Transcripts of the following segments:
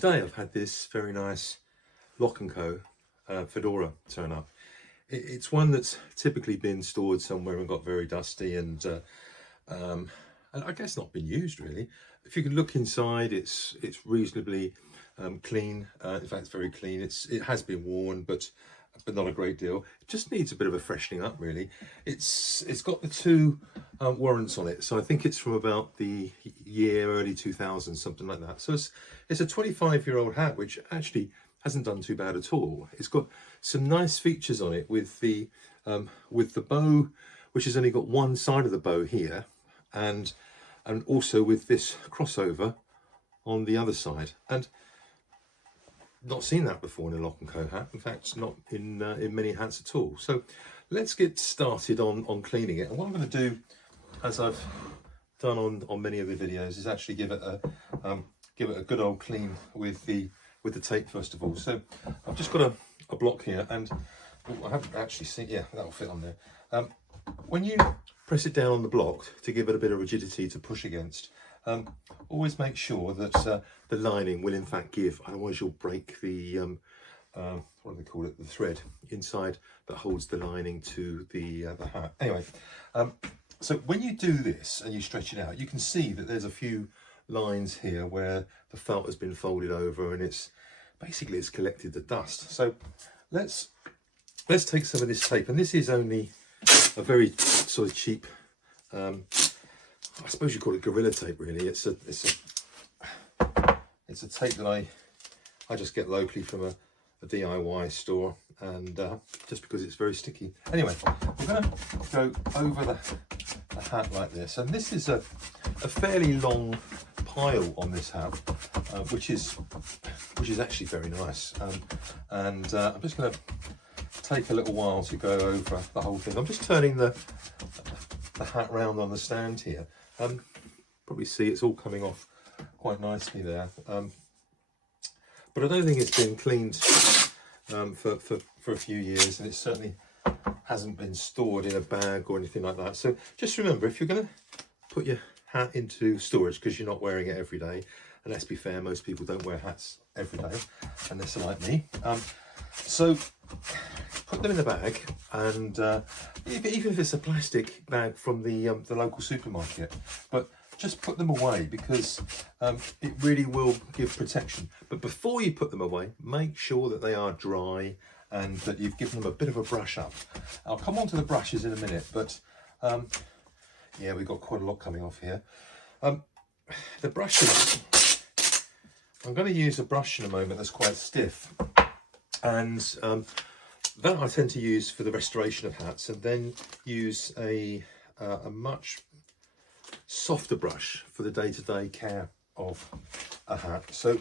today I've had this very nice Lock&Co Fedora turn up. It's one that's typically been stored somewhere and got very dusty and I guess not been used really. If you can look inside, it's reasonably clean. In fact, it's very clean. It has been worn, but not a great deal. It just needs a bit of a freshening up really. It's got the two warrants on it, so I think it's from about the year early 2000s, something like that. So it's a 25-year-old hat, which actually hasn't done too bad at all. It's got some nice features on it with the bow, which has only got one side of the bow here, and also with this crossover on the other side. And not seen that before in a Lock&Co hat. In fact, not in many hats at all. So let's get started on cleaning it. And what I'm going to do, as I've done on many of the videos, is actually give it a good old clean with the tape first of all. So I've just got a block here, and I haven't actually seen. Yeah, that'll fit on there. When you press it down on the block to give it a bit of rigidity to push against, always make sure that the lining will in fact give, otherwise you'll break the what do they call it, the thread inside that holds the lining to the hat. Anyway, so when you do this and you stretch it out, you can see that there's a few lines here where the felt has been folded over and it's collected the dust. So let's take some of this tape, and this is only a very sort of cheap, I suppose you call it Gorilla tape really. It's a tape that I just get locally from a DIY store, and just because it's very sticky. Anyway, we're going to go over the hat like this, and this is a fairly long pile on this hat, which is actually very nice. I'm just going to take a little while to go over the whole thing. I'm just turning the hat round on the stand here. Probably see it's all coming off quite nicely there, but I don't think it's been cleaned for a few years, and it certainly hasn't been stored in a bag or anything like that. So just remember, if you're going to put your hat into storage, because you're not wearing it every day, and let's be fair, most people don't wear hats every day unless they're like me, so put them in the bag, and even if it's a plastic bag from the local supermarket, but just put them away, because it really will give protection. But before you put them away, make sure that they are dry and that you've given them a bit of a brush up. I'll come on to the brushes in a minute, but yeah, we've got quite a lot coming off here. The brushes, I'm going to use a brush in a moment that's quite stiff, and that I tend to use for the restoration of hats, and then use a much softer brush for the day-to-day care of a hat. So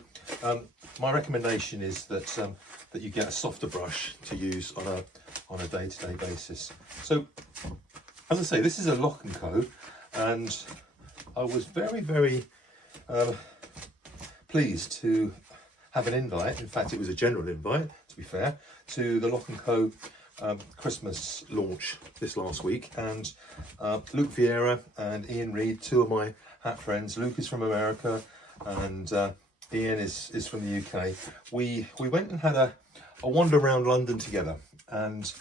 my recommendation is that that you get a softer brush to use on a day-to-day basis. So as I say, this is a Lock&Co, and I was very pleased to have an invite. In fact, it was a general invite, to be fair, to the Lock&Co Christmas launch this last week, and Luke Vieira and Ian Reed, two of my hat friends. Luke is from America, and Ian is from the UK. We went and had a wander around London together, and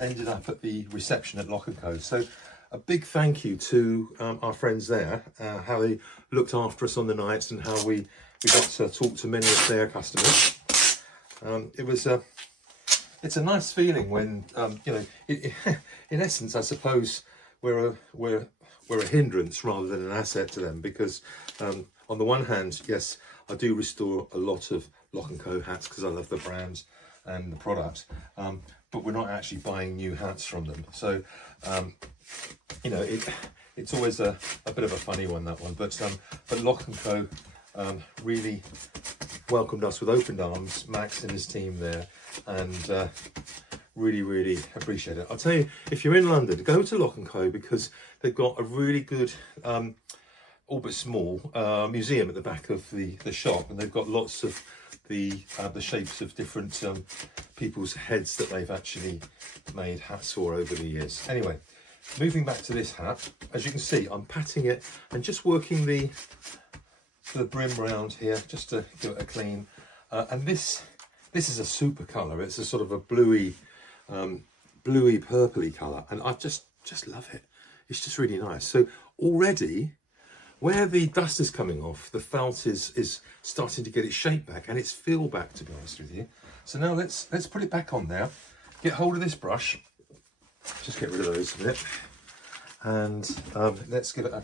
ended up at the reception at Lock&Co. So a big thank you to our friends there, how they looked after us on the nights, and how we got to talk to many of their customers. It's a nice feeling when you know, in essence, I suppose we're a hindrance rather than an asset to them, because on the one hand, yes, I do restore a lot of Lock&Co hats because I love the brand and the product, but we're not actually buying new hats from them. So you know, it's always a bit of a funny one, that one. But Lock&Co really welcomed us with open arms, Max and his team there, and really appreciate it. I'll tell you, if you're in London, go to Lock&Co, because they've got a really good all but small museum at the back of the shop, and they've got lots of the shapes of different people's heads that they've actually made hats for over the years. Anyway, moving back to this hat, as you can see, I'm patting it and just working the the brim round here, just to give it a clean. And this is a super colour. It's a sort of a bluey purpley colour, and I just love it. It's just really nice. So already, where the dust is coming off, the felt is starting to get its shape back and its feel back, to be honest with you. So now let's put it back on there. Get hold of this brush. Just get rid of those a bit, and let's give it a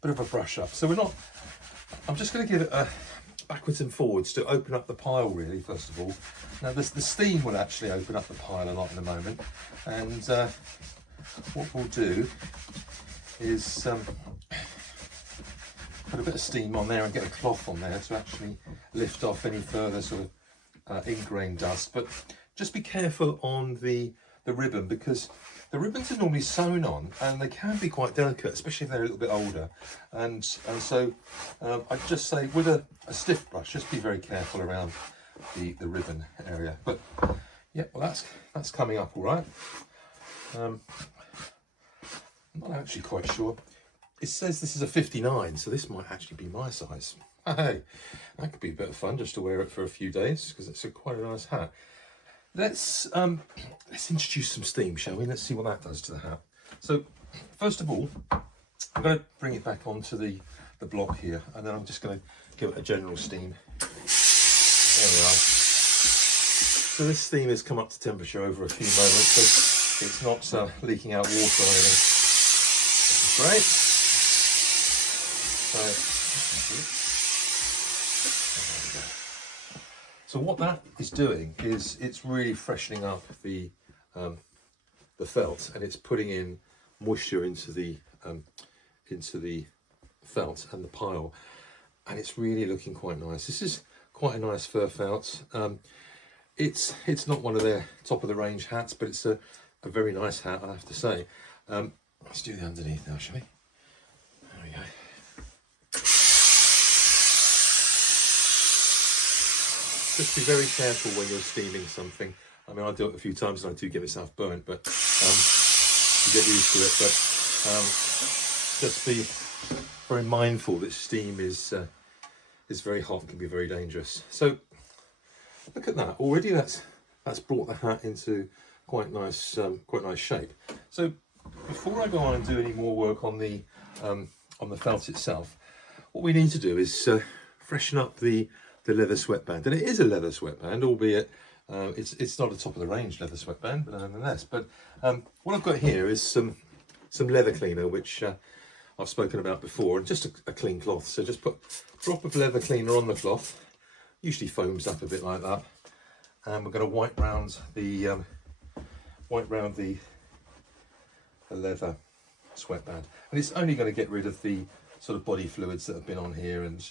bit of a brush up. So I'm just going to give it a backwards and forwards to open up the pile, really, first of all. Now the steam will actually open up the pile a lot in a moment, and what we'll do is put a bit of steam on there and get a cloth on there to actually lift off any further sort of ingrained dust. But just be careful on the ribbon, because the ribbons are normally sewn on and they can be quite delicate, especially if they're a little bit older. And so I'd just say with a stiff brush, just be very careful around the ribbon area. But yeah, well that's coming up all right. I'm not actually quite sure. It says this is a 59, so this might actually be my size. Hey, that could be a bit of fun just to wear it for a few days, because it's quite a nice hat. Let's introduce some steam, shall we? Let's see what that does to the hat. So first of all, I'm going to bring it back onto the block here, and then I'm just going to give it a general steam. There we are. So this steam has come up to temperature over a few moments, so it's not leaking out water or anything. Which is great. So what that is doing is it's really freshening up the felt, and it's putting in moisture into the felt and the pile, and it's really looking quite nice. This is quite a nice fur felt. It's not one of their top of the range hats, but it's a very nice hat, I have to say. Let's do the underneath now, shall we? There we go. Just be very careful when you're steaming something. I mean, I do it a few times and I do get myself burnt, but you get used to it. But just be very mindful that steam is very hot and can be very dangerous. So look at that. Already that's brought the hat into quite nice shape. So before I go on and do any more work on the felt itself, what we need to do is freshen up the leather sweatband. And it is a leather sweatband, albeit it's not a top of the range leather sweatband, but nonetheless. But what I've got here is some leather cleaner, which I've spoken about before, and just a clean cloth. So just put a drop of leather cleaner on the cloth, usually foams up a bit like that, and we're going to wipe round the leather sweatband. And it's only going to get rid of the sort of body fluids that have been on here, and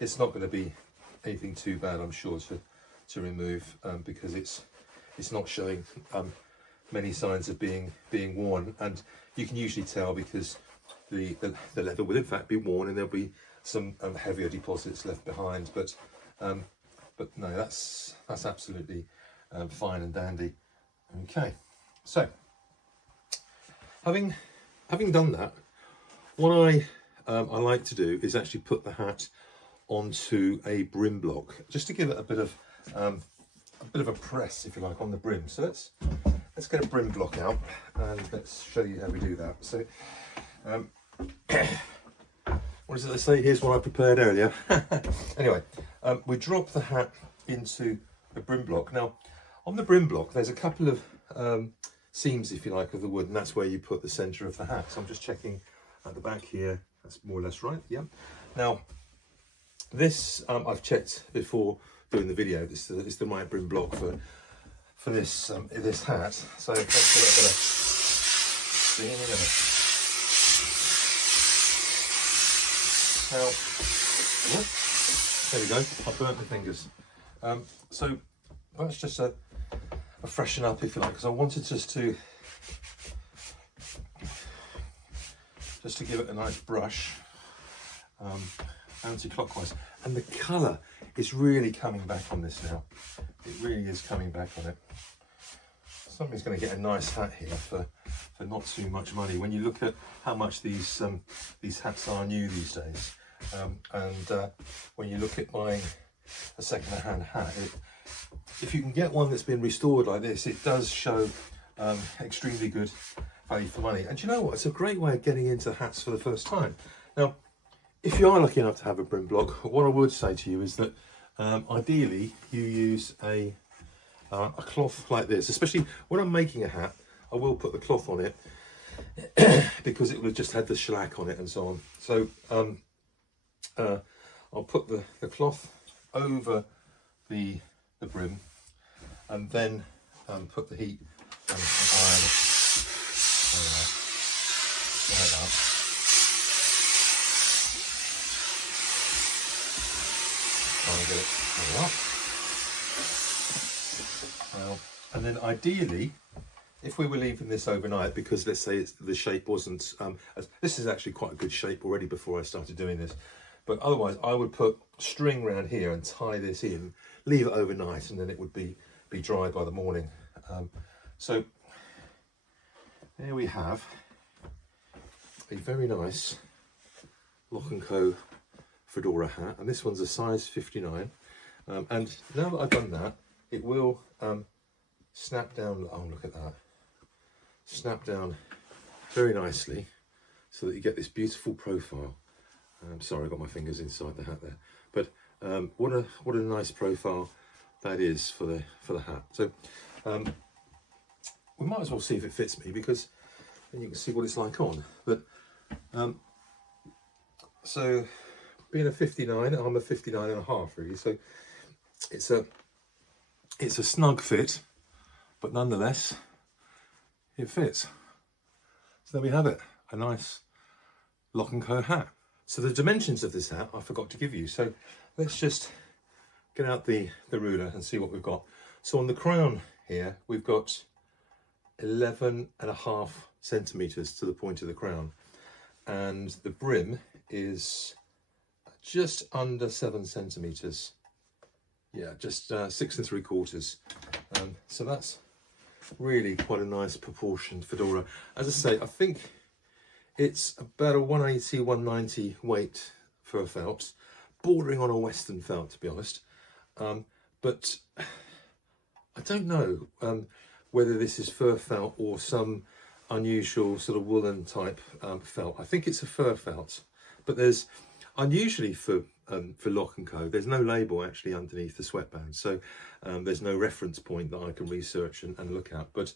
it's not going to be anything too bad, I'm sure, to remove, because it's not showing many signs of being worn, and you can usually tell because the leather will in fact be worn, and there'll be some heavier deposits left behind. But no, that's absolutely fine and dandy. Okay, so having done that, what I like to do is actually put the hat onto a brim block, just to give it a bit of a press, if you like, on the brim. So let's get a brim block out and let's show you how we do that. So what does it say? Here's what I prepared earlier. Anyway, we drop the hat into the brim block. Now on the brim block there's a couple of seams, if you like, of the wood, and that's where you put the center of the hat. So I'm just checking at the back here, that's more or less right. Yeah. Now this I've checked before doing the video. This is the right brim block for this this hat. So let's get a bit of steam in it. Now, there we go. I burnt my fingers. So that's just a freshen up, if you like, because I wanted just to give it a nice brush, anti-clockwise, and the colour is really coming back on this now. It really is coming back on it. Somebody's going to get a nice hat here for not too much money. When you look at how much these hats are new these days, When you look at buying a second-hand hat, if you can get one that's been restored like this, it does show extremely good value for money. And you know what? It's a great way of getting into hats for the first time. Now, if you are lucky enough to have a brim block, what I would say to you is that ideally you use a cloth like this. Especially when I'm making a hat, I will put the cloth on it because it would have just had the shellac on it and so on. So I'll put the cloth over the brim and then put the heat and iron it like that. Try and get it all up. And then ideally, if we were leaving this overnight, because let's say the shape wasn't, this is actually quite a good shape already before I started doing this, but otherwise I would put string around here and tie this in, leave it overnight, and then it would be dry by the morning. So there we have a very nice Lock&Co Fedora hat, and this one's a size 59. And now that I've done that, it will snap down. Oh, look at that! Snap down very nicely, so that you get this beautiful profile. Sorry, I got my fingers inside the hat there, but what a nice profile that is for the hat. So we might as well see if it fits me, because then you can see what it's like on. But so being a 59, I'm a 59 and a half really. So it's a snug fit, but nonetheless it fits. So there we have it, a nice Lock&Co hat. So the dimensions of this hat I forgot to give you. So let's just get out the ruler and see what we've got. So on the crown here, we've got 11.5 centimeters to the point of the crown, and the brim is just under 7 centimeters. Yeah, just 6 3/4. So that's really quite a nice proportioned fedora. As I say, I think it's about a 180, 190 weight fur felt, bordering on a Western felt, to be honest. But I don't know whether this is fur felt or some unusual sort of woolen type felt. I think it's a fur felt, but there's unusually for Lock&Co, there's no label actually underneath the sweatband, so there's no reference point that I can research and look at. But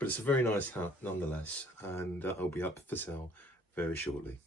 it's a very nice hat nonetheless, and I'll be up for sale very shortly.